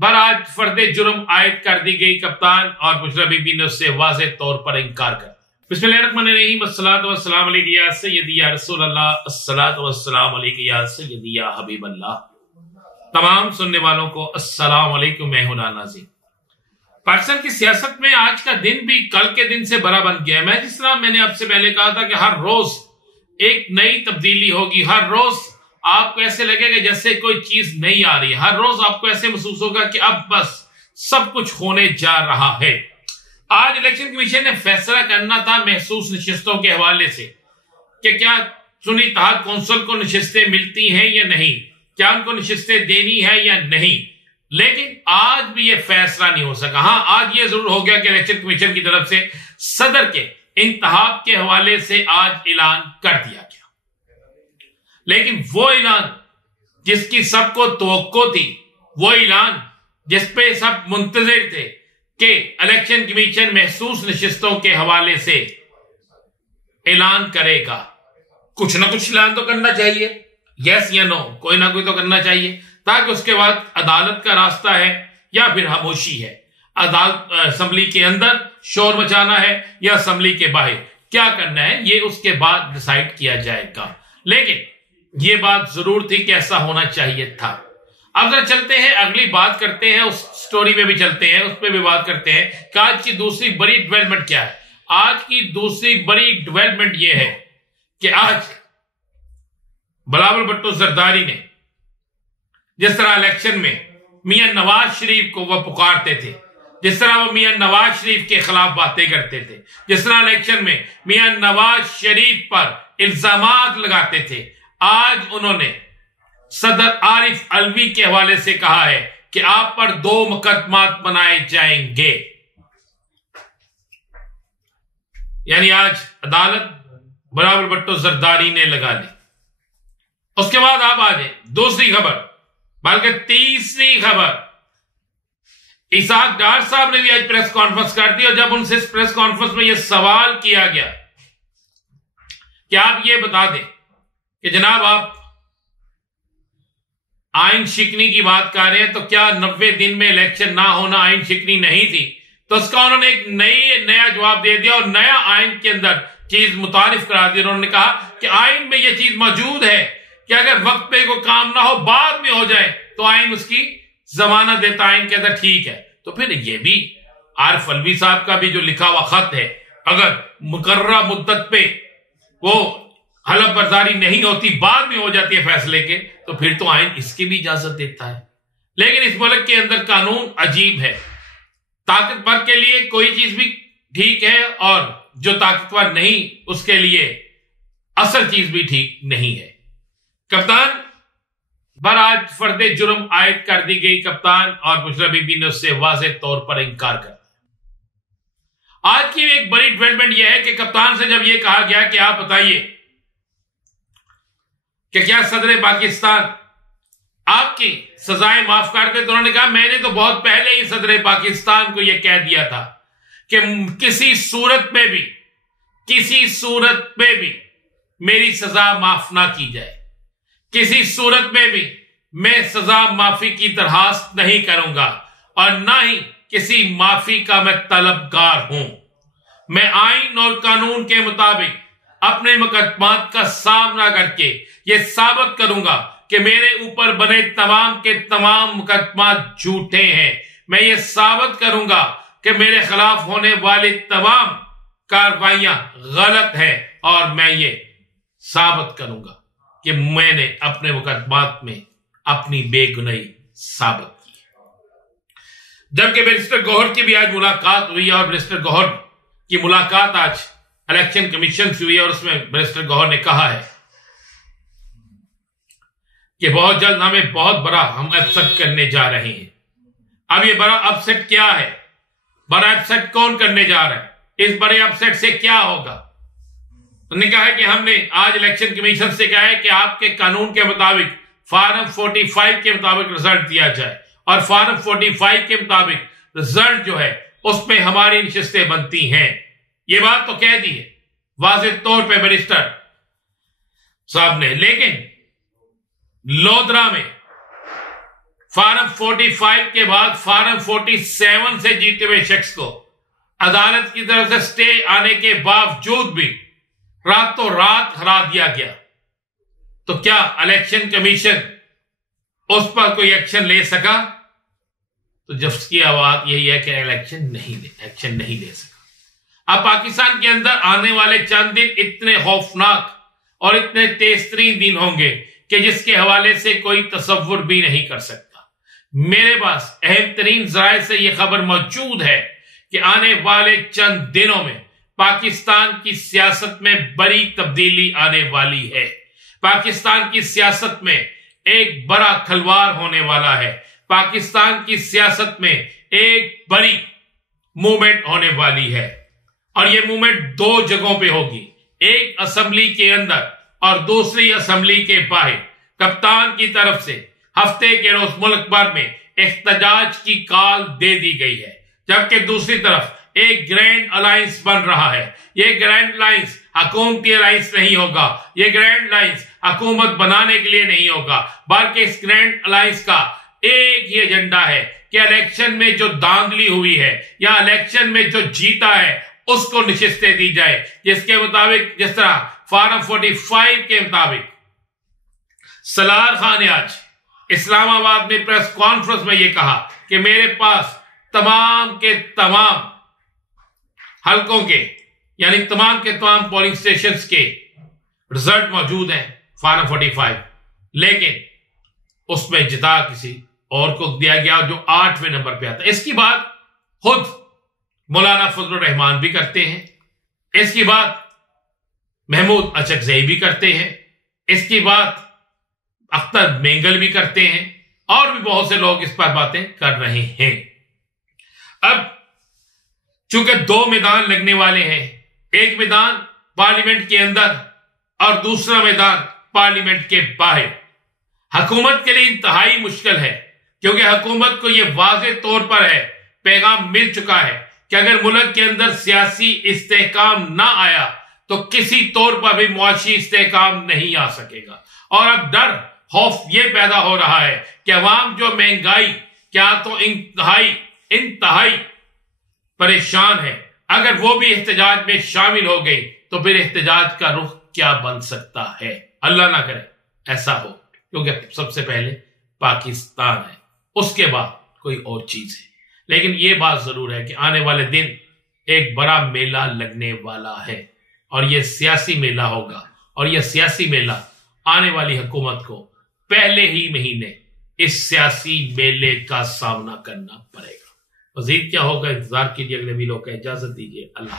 पर आज फर्दे जुर्म आयद कर दी गई कप्तान और बुशरा बीबी ने उससे वाज़ेह तौर पर इनकार कर दिया। बिस्मिल्लाहिर्रहमानिर्रहीम, अस्सलातु वस्सलाम अलैका या सय्यदी या रसूल अल्लाह, अस्सलातु वस्सलाम अलैका या सय्यदी या हबीब अल्लाह। तमाम सुनने वालों को अस्सलाम वालेकुम, मैं हूं नाज़ीम। पाकिस्तान की सियासत में आज का दिन भी कल के दिन से बड़ा बन गया है। मैं जिस तरह मैंने आपसे पहले कहा था कि हर रोज एक नई तब्दीली होगी, हर रोज आपको ऐसे लगेगा जैसे कोई चीज नहीं आ रही है, हर रोज आपको ऐसे महसूस होगा कि अब बस सब कुछ होने जा रहा है। आज इलेक्शन कमीशन ने फैसला करना था महसूस नशिस्तों के हवाले से कि क्या सुन्नी इत्तेहाद कौंसिल को नशिस्तें मिलती हैं या नहीं, क्या उनको नशिस्तें देनी है या नहीं। लेकिन आज भी यह फैसला नहीं हो सका। हाँ, आज यह जरूर हो गया कि इलेक्शन कमीशन की तरफ से सदर के इंतखाब के हवाले से आज ऐलान कर दिया गया, लेकिन वो ऐलान जिसकी सबको तवक्को थी, वो ऐलान जिसपे सब मुंतजिर थे कि इलेक्शन कमीशन महसूस नशिस्तों के हवाले से ऐलान करेगा, कुछ ना कुछ ऐलान तो करना चाहिए, यस या नो, कोई ना कोई तो करना चाहिए, ताकि उसके बाद अदालत का रास्ता है या फिर खामोशी है। अदालत असेंबली के अंदर शोर मचाना है या असेंबली के बाहर क्या करना है, ये उसके बाद डिसाइड किया जाएगा। लेकिन ये बात जरूर थी कि ऐसा होना चाहिए था। अब जरा चलते हैं, अगली बात करते हैं, उस स्टोरी में भी चलते हैं, उस पर भी बात करते हैं कि आज की दूसरी बड़ी डेवलपमेंट क्या है। आज की दूसरी बड़ी डेवलपमेंट यह है कि आज बिलावल भुट्टो जरदारी ने जिस तरह इलेक्शन में मियां नवाज शरीफ को वह पुकारते थे, जिस तरह वो मियां नवाज शरीफ के खिलाफ बातें करते थे, जिस तरह इलेक्शन में मियां नवाज शरीफ पर इल्जामात लगाते थे, आज उन्होंने सदर आरिफ अलवी के हवाले से कहा है कि आप पर 2 मुकदमात बनाए जाएंगे। यानी आज अदालत बिलावल भुट्टो जरदारी ने लगा ली। उसके बाद आप आ जाए दूसरी खबर, बल्कि तीसरी खबर। इसाक डार साहब ने भी आज प्रेस कॉन्फ्रेंस कर दी और जब उनसे इस प्रेस कॉन्फ्रेंस में यह सवाल किया गया कि आप ये बता दें कि जनाब आप आइन शिकनी की बात कर रहे हैं, तो क्या 90 दिन में इलेक्शन ना होना आइन शिकनी नहीं थी? तो उसका उन्होंने एक नया जवाब दे दिया और नया आइन के अंदर चीज मुतारिफ करा दी। उन्होंने कहा कि आइन में यह चीज मौजूद है कि अगर वक्त पे कोई काम ना हो, बाद में हो जाए, तो आइन उसकी जमानत देता, आइन के अंदर ठीक है। तो फिर ये भी आरिफ अलवी साहब का भी जो लिखा हुआ खत है, अगर मुकर्ररा मुद्दत पे वो हलफ बर्दारी नहीं होती, बाद में हो जाती है फैसले के, तो फिर तो आइन इसकी भी इजाजत देता है। लेकिन इस मुल्क के अंदर कानून अजीब है, ताकतवर के लिए कोई चीज भी ठीक है और जो ताकतवर नहीं उसके लिए असल चीज भी ठीक नहीं है। कप्तान पर आज फर्दे जुर्म आयद कर दी गई कप्तान और बुशरा बीबी ने उससे वाज़ेह तौर पर इनकार कर दिया। आज की एक बड़ी डेवलपमेंट यह है कि कप्तान से जब यह कहा गया कि आप बताइए कि क्या सदर पाकिस्तान आपकी सजाएं माफ कर दे, तो उन्होंने कहा मैंने तो बहुत पहले ही सदर पाकिस्तान को यह कह दिया था कि किसी सूरत में भी मेरी सजा माफ ना की जाए, किसी सूरत में भी मैं सजा माफी की दरखास्त नहीं करूंगा और ना ही किसी माफी का मैं तलबगार हूं। मैं आइन और कानून के मुताबिक अपने मुकदमात का सामना करके यह साबित करूंगा कि मेरे ऊपर बने तमाम के तमाम मुकदमात झूठे हैं। मैं ये साबित करूंगा कि मेरे खिलाफ होने वाली तमाम कार्रवाइयां गलत है और मैं ये साबित करूंगा कि मैंने अपने मुकदमात में अपनी बेगुनाही साबित की। जबकि बैरिस्टर गौहर की भी आज मुलाकात हुई और बैरिस्टर गौहर की मुलाकात आज इलेक्शन कमीशन से हुई और उसमें बैरिस्टर गौहर ने कहा है कि बहुत जल्द हमें बहुत बड़ा हम अपसेट करने जा रहे हैं। अब ये बड़ा अपसेट क्या है, बड़ा अपसेट कौन करने जा रहा है, इस बड़े अपसेट से क्या होगा? उन्होंने कहा है कि हमने आज इलेक्शन कमीशन से कहा है कि आपके कानून के मुताबिक फॉर्म 45 के मुताबिक रिजल्ट दिया जाए और फॉर्म 45 के मुताबिक रिजल्ट जो है उसमें हमारी नशिस्तें बनती हैं। ये बात तो कह दी है वाज़ेह तौर पे बैरिस्टर साहब ने। लेकिन लोधरा में फार्म 45 के बाद फार्म 47 से जीते हुए शख्स को अदालत की तरफ से स्टे आने के बावजूद भी रातों रात हरा दिया गया, तो क्या इलेक्शन कमीशन उस पर कोई एक्शन ले सका? तो जब उसकी आवाज यही है कि एक्शन नहीं ले सका। अब पाकिस्तान के अंदर आने वाले चंद दिन इतने खौफनाक और इतने तेज तरीन दिन होंगे कि जिसके हवाले से कोई तसव्वुर भी नहीं कर सकता। मेरे पास अहम तरीन जराए से यह खबर मौजूद है कि आने वाले चंद दिनों में पाकिस्तान की सियासत में बड़ी तब्दीली आने वाली है। पाकिस्तान की सियासत में एक बड़ा खलवार होने वाला है। पाकिस्तान की सियासत में एक बड़ी मूवमेंट होने वाली है और यह मूवमेंट दो जगहों पे होगी, एक असेंबली के अंदर और दूसरी असेंबली के बाहर। कप्तान की तरफ से हफ्ते के रोज मुल्क भर में एहतजाज की कॉल दे दी गई है, जबकि दूसरी तरफ एक ग्रैंड अलायंस बन रहा है। यह ग्रैंड अलायंस हुकूमती अलायंस नहीं होगा, यह ग्रैंड अलायंस हुकूमत बनाने के लिए नहीं होगा, बल्कि इस ग्रैंड अलायंस का एक ही एजेंडा है कि इलेक्शन में जो धांधली हुई है या इलेक्शन में जो जीता है उसको नशिस्तें दी जाए, जिसके मुताबिक जिस तरह फार्म 45 के मुताबिक सलार खान ने आज इस्लामाबाद में प्रेस कॉन्फ्रेंस में यह कहा कि मेरे पास तमाम के तमाम हलकों के यानी तमाम के तमाम पोलिंग स्टेशंस के रिजल्ट मौजूद हैं फार्म 45, लेकिन उसमें जिता किसी और को दिया गया जो 8वें नंबर पे आता है। इसकी बात खुद मौलाना फजलुर रहमान भी करते हैं, इसकी बात महमूद अचकजई भी करते हैं, इसकी बात अख्तर मेंगल भी करते हैं और भी बहुत से लोग इस पर बातें कर रहे हैं। अब चूंकि दो मैदान लगने वाले हैं, एक मैदान पार्लियामेंट के अंदर और दूसरा मैदान पार्लियामेंट के बाहर, हुकूमत के लिए इंतहाई मुश्किल है, क्योंकि हुकूमत को यह वाज़ेह तौर पर है, पैगाम मिल चुका है कि अगर मुल्क के अंदर सियासी इस्तेहकाम ना आया तो किसी तौर पर भी मुआशी इस्तेहकाम नहीं आ सकेगा। और अब डर खौफ यह पैदा हो रहा है कि अवाम जो महंगाई क्या तो इंतहाई परेशान है, अगर वो भी एहतजाज में शामिल हो गई तो फिर एहतजाज का रुख क्या बन सकता है। अल्लाह ना करे ऐसा हो, क्योंकि सबसे पहले पाकिस्तान है, उसके बाद कोई और चीज है। लेकिन यह बात जरूर है कि आने वाले दिन एक बड़ा मेला लगने वाला है और यह सियासी मेला होगा, और यह सियासी मेला आने वाली हुकूमत को पहले ही महीने इस सियासी मेले का सामना करना पड़ेगा। मजीद क्या होगा इंतजार कीजिए, अगले वीडियो का। इजाजत दीजिए, अल्लाह।